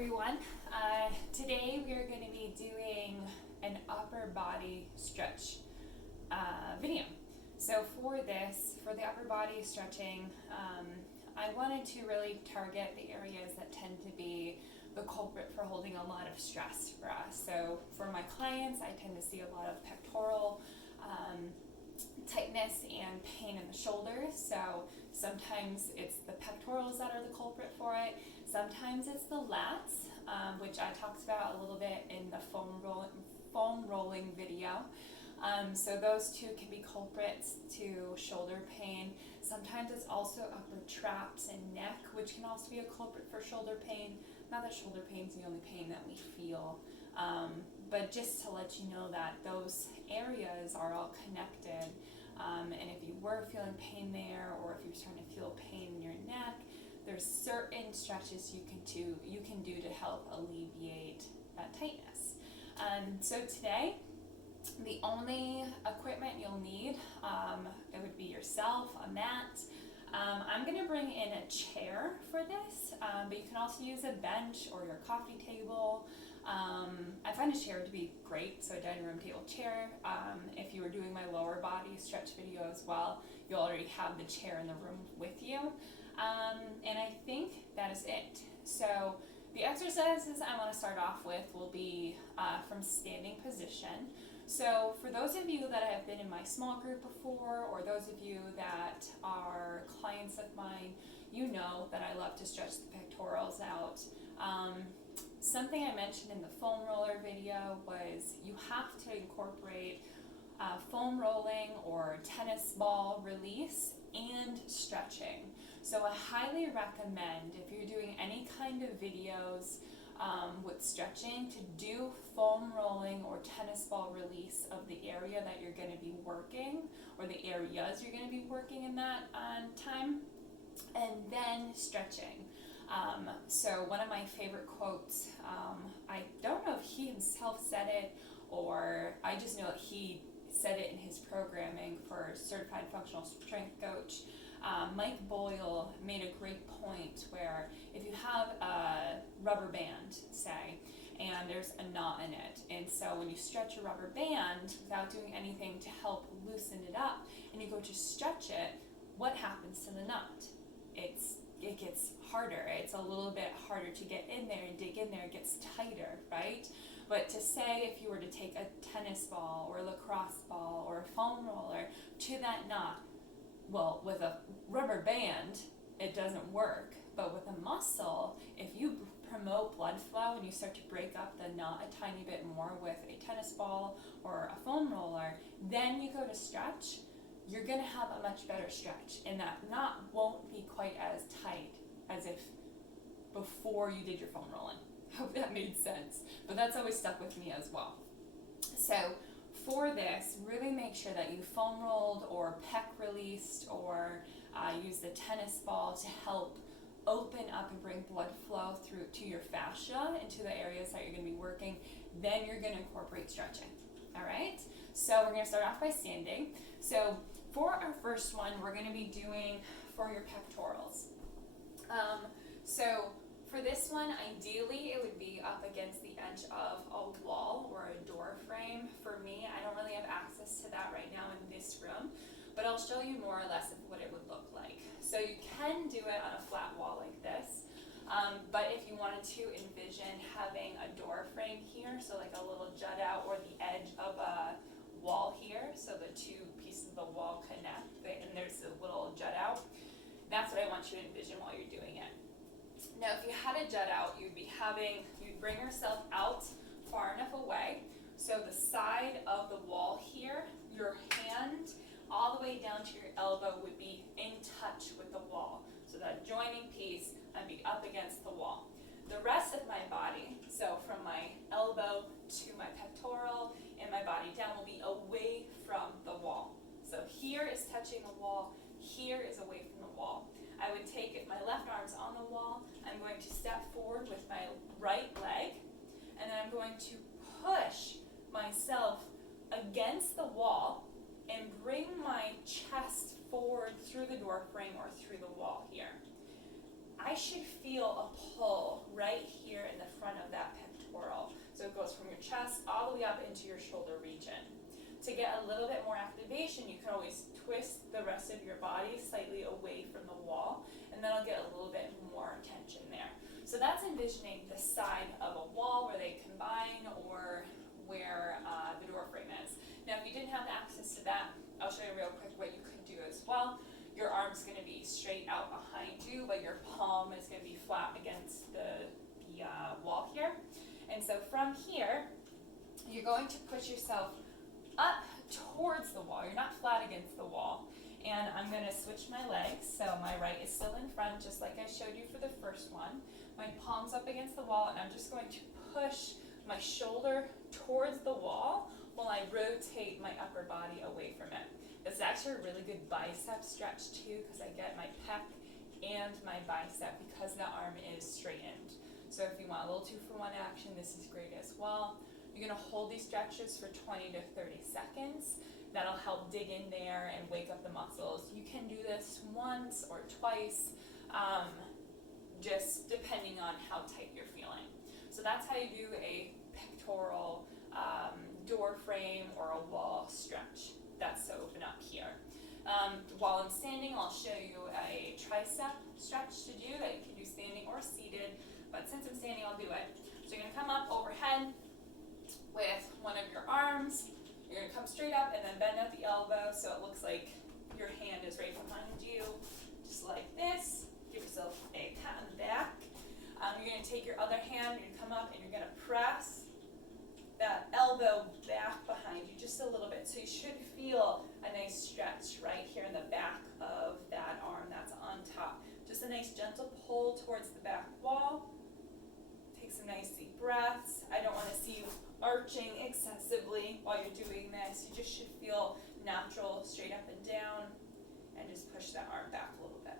everyone. Today we are going to be doing an upper body stretch video. So for the upper body stretching, I wanted to really target the areas that tend to be the culprit for holding a lot of stress for us. So for my clients, I tend to see a lot of pectoral tightness and pain in the shoulders. So sometimes it's the pectorals that are the culprit for it. Sometimes it's the lats, which I talked about a little bit in the foam rolling video. So those two can be culprits to shoulder pain. Sometimes it's also upper traps and neck, which can also be a culprit for shoulder pain. Not that shoulder pain is the only pain that we feel, but just to let you know that those areas are all connected. And if you were feeling pain there, or if you're starting to feel pain in your neck, there's certain stretches you can do to help alleviate that tightness. So today, the only equipment you'll need, it would be yourself, a mat. I'm going to bring in a chair for this, but you can also use a bench or your coffee table. I find a chair to be great, so a dining room table chair. If you were doing my lower body stretch video as well, you already have the chair in the room with you. And I think that is it. So the exercises I want to start off with will be from standing position. So for those of you that have been in my small group before, or those of you that are clients of mine, you know that I love to stretch the pectorals out. Something I mentioned in the foam roller video was you have to incorporate foam rolling or tennis ball release and stretching. So I highly recommend, if you're doing any kind of videos with stretching, to do foam rolling or tennis ball release of the area that you're going to be working, or the areas you're going to be working in that time, and then stretching. So one of my favorite quotes, I don't know if he himself said it, or I just know that he said it in his programming for Certified Functional Strength Coach. Mike Boyle made a great point where if you have a rubber band, say, and there's a knot in it, and so when you stretch a rubber band without doing anything to help loosen it up, and you go to stretch it, what happens to the knot? It gets harder. It's a little bit harder to get in there and dig in there. It gets tighter, right? But to say, if you were to take a tennis ball or a lacrosse ball or a foam roller to that knot, well, with a rubber band, it doesn't work. But with a muscle, if you promote blood flow and you start to break up the knot a tiny bit more with a tennis ball or a foam roller, then you go to stretch, you're going to have a much better stretch, and that knot won't be quite as tight as if before you did your foam rolling. Hope that made sense, but that's always stuck with me as well. So for this, really make sure that you foam rolled or pec released, or use the tennis ball to help open up and bring blood flow through to your fascia into the areas that you're going to be working. Then you're going to incorporate stretching. All right, so we're going to start off by standing. So for our first one, we're going to be doing for your pectorals. So for this one, ideally it would be up against the edge of a wall or a door frame. For me, I don't really have access to that right now in this room, but I'll show you more or less of what it would look like. So you can do it on a flat wall like this, but if you wanted to envision having a door frame here, so like a little jut out or the edge of a wall here, so the two pieces of the wall connect and there's a little jut out, that's what I want you to envision while you're doing it. Now if you had a jut out, you'd bring yourself out far enough away so the side of the wall here, your hand all the way down to your elbow would be in touch with the wall. So that joining piece, I'd be up against the wall. The rest of my body, so from my elbow to my pectoral and my body down, will be away from the wall. So here is touching the wall, here is away from the wall. I would take, if my left arm's on the wall, I'm going to step forward with my right leg, and then I'm going to push myself against the wall and bring my chest forward through the door frame or through the wall here. I should feel a pull right here in the front of that pectoral. So it goes from your chest all the way up into your shoulder region. To get a little bit more activation, you can always twist the rest of your body slightly away from the wall, and that'll get a little bit more tension there. So that's envisioning the side of a wall where they combine, or where the door frame is. Now, if you didn't have access to that, I'll show you real quick what you can do as well. Your arm's going to be straight out behind you, but your palm is going to be flat against the wall here. And so from here, you're going to push yourself up towards the wall. You're not flat against the wall. And I'm going to switch my legs. So my right is still in front, just like I showed you for the first one. My palm's up against the wall, and I'm just going to push my shoulder towards the wall while I rotate my upper body away from it. This is actually a really good bicep stretch too, because I get my pec and my bicep because the arm is straightened. So if you want a little 2-for-1 action, this is great as well. You're going to hold these stretches for 20 to 30 seconds. That'll help dig in there and wake up the muscles. You can do this once or twice, just depending on how tight you're feeling. So that's how you do a pectoral door frame or a wall stretch. That's to open up here. While I'm standing, I'll show you a tricep stretch to do that you can do standing or seated, but since I'm standing, I'll do it. So you're going to come up overhead with one of your arms. You're going to come straight up and then bend at the elbow so it looks like your hand is right behind you, just like this. Give yourself a pat on the back. You're going to take your other hand, you're going to come up and you're going to press that elbow back behind you just a little bit. So you should feel a nice stretch right here in the back of that arm that's on top. Just a nice gentle pull towards the back wall. Take some nice deep breaths. I don't want to see you arching excessively while you're doing this. You just should feel natural, straight up and down, and just push that arm back a little bit.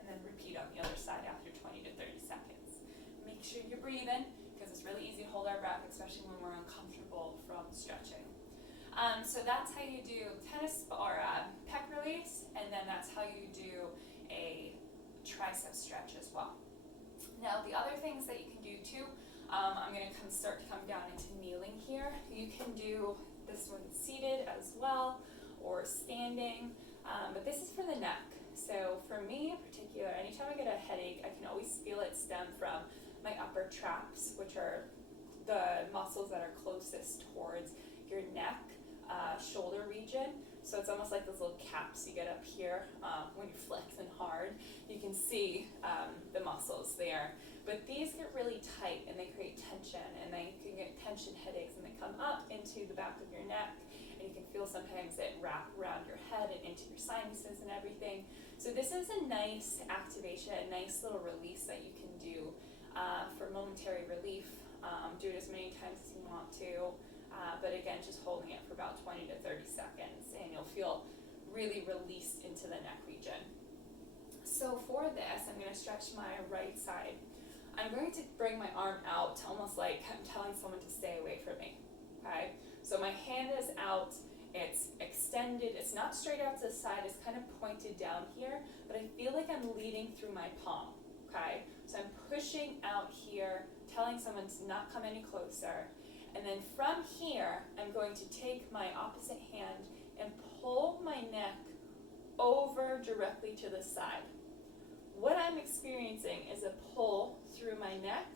And then repeat on the other side after 20 to 30 seconds. Make sure you're breathing, because it's really easy to hold our breath, especially when we're uncomfortable from stretching. So that's how you do tennis or pec release, and then that's how you do a tricep stretch as well. Now, the other things that you can do too, I'm going to start to come down into kneeling here. You can do this one seated as well, or standing, but this is for the neck. So for me in particular, anytime I get a headache, I can always feel it stem from my upper traps, which are the muscles that are closest towards your neck, shoulder region. So it's almost like those little caps you get up here when you're flexing hard. You can see the muscles there. But these get really tight and they create tension, and then you can get tension headaches, and they come up into the back of your neck, and you can feel sometimes it wrap around your head and into your sinuses and everything. So this is a nice activation, a nice little release that you can do for momentary relief. Do it as many times as you want to, but again, just holding it for about 20 to 30 seconds, and you'll feel really released into the neck region. So for this, I'm going to stretch my right side. I'm going to bring my arm out almost like I'm telling someone to stay away from me, okay? So my hand is out, it's extended, it's not straight out to the side, it's kind of pointed down here, but I feel like I'm leading through my palm, okay? So I'm pushing out here, telling someone to not come any closer, and then from here, I'm going to take my opposite hand and pull my neck over directly to the side. What I'm experiencing is a pull through my neck,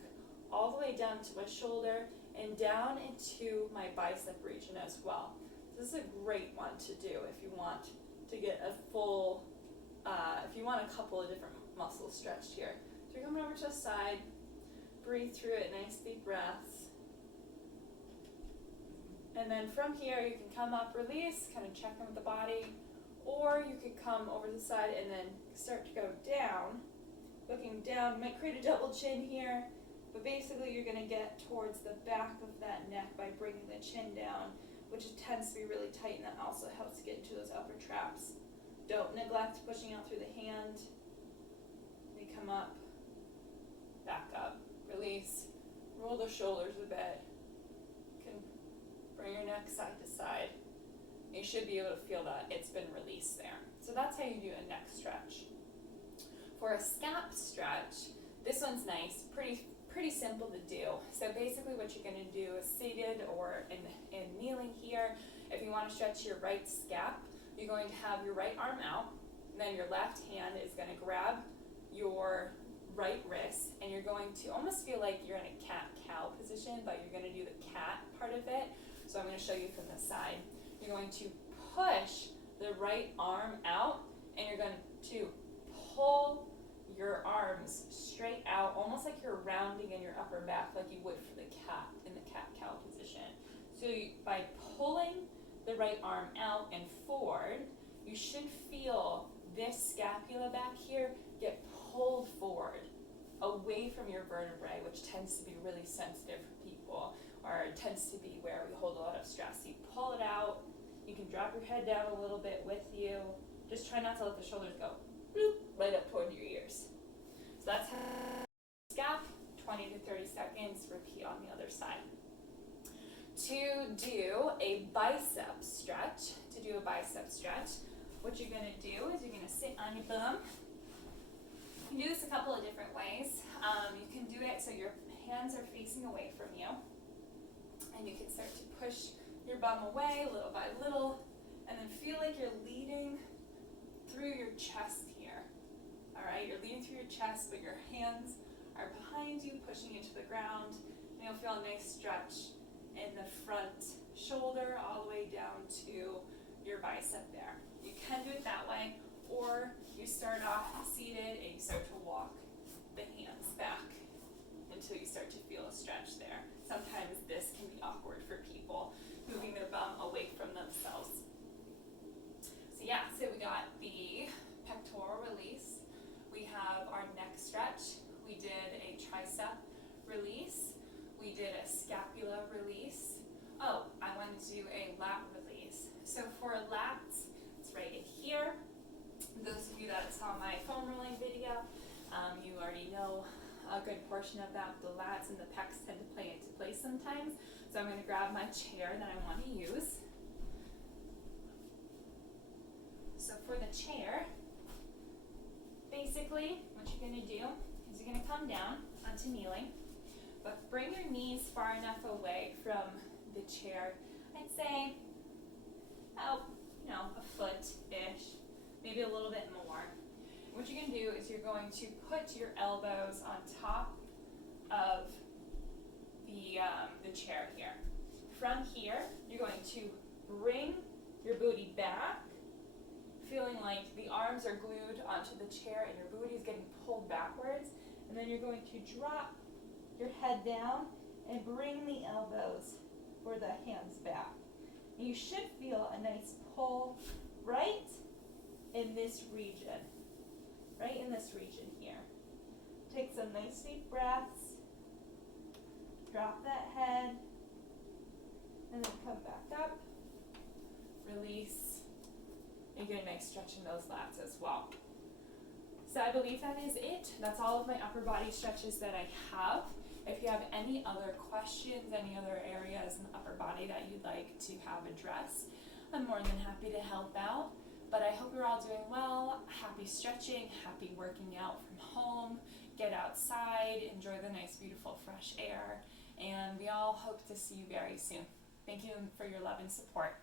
all the way down to my shoulder, and down into my bicep region as well. This is a great one to do if you want to get a full, if you want a couple of different muscles stretched here. So you're coming over to the side, breathe through it, nice deep breaths. And then from here, you can come up, release, kind of check in with the body, or you could come over to the side and then start to go down. Looking down, you might create a double chin here, but basically you're going to get towards the back of that neck by bringing the chin down, which tends to be really tight, and that also helps get into those upper traps. Don't neglect pushing out through the hand. We come up, back up, release, roll the shoulders a bit. You can bring your neck side to side. You should be able to feel that it's been released there. So that's how you do a neck stretch. For a scap stretch, this one's nice, pretty simple to do. So basically what you're going to do is seated or in kneeling here. If you want to stretch your right scap, you're going to have your right arm out, and then your left hand is going to grab your right wrist, and you're going to almost feel like you're in a cat-cow position, but you're going to do the cat part of it. So I'm going to show you from the side. You're going to push the right arm out, and you're going to pull your arms straight out, almost like you're rounding in your upper back like you would for the cat in the cat-cow position. So by pulling the right arm out and forward, you should feel this scapula back here get pulled forward away from your vertebrae, which tends to be really sensitive for people, or it tends to be where we hold a lot of stress. You pull it out, you can drop your head down a little bit with you. Just try not to let the shoulders go right up toward your ears. So that's how scap, 20 to 30 seconds, repeat on the other side. To do a bicep stretch, what you're going to do is you're going to sit on your bum. You can do this a couple of different ways. You can do it so your hands are facing away from you, and you can start to push your bum away little by little, and then feel like you're leading through your chest here. All right, you're leading through your chest, but your hands are behind you, pushing you to the ground, and you'll feel a nice stretch in the front shoulder all the way down to your bicep there. You can do it that way, or you start off seated and you start to walk the hands back until you start to feel a stretch there. Sometimes this can be awkward for people, moving their bum away from themselves. So yeah, so we got the pectoral release. We have our neck stretch. We did a tricep release. We did a scapula release. Oh, I wanted to do a lat release. So for lats, it's right in here. Those of you that saw my foam rolling video, you already know a good portion of that. The lats and the pecs tend to play into place sometimes. So I'm going to grab my chair that I want to use. So for the chair, basically what you're going to do is you're going to come down onto kneeling, but bring your knees far enough away from the chair. I'd say about, a foot-ish, maybe a little bit more. What you're going to do is you're going to put your elbows on top of the chair here. From here, you're going to bring your booty back, feeling like the arms are glued onto the chair and your booty is getting pulled backwards. And then you're going to drop your head down and bring the elbows or the hands back. And you should feel a nice pull right in this region. Right in this region here. Take some nice deep breaths. Drop that head. And then come back up. Release. And get a nice stretch in those lats as well. So I believe that is it. That's all of my upper body stretches that I have. If you have any other questions, any other areas in the upper body that you'd like to have addressed, I'm more than happy to help out. But I hope you're all doing well. Happy stretching, happy working out from home. Get outside, enjoy the nice, beautiful, fresh air. And we all hope to see you very soon. Thank you for your love and support.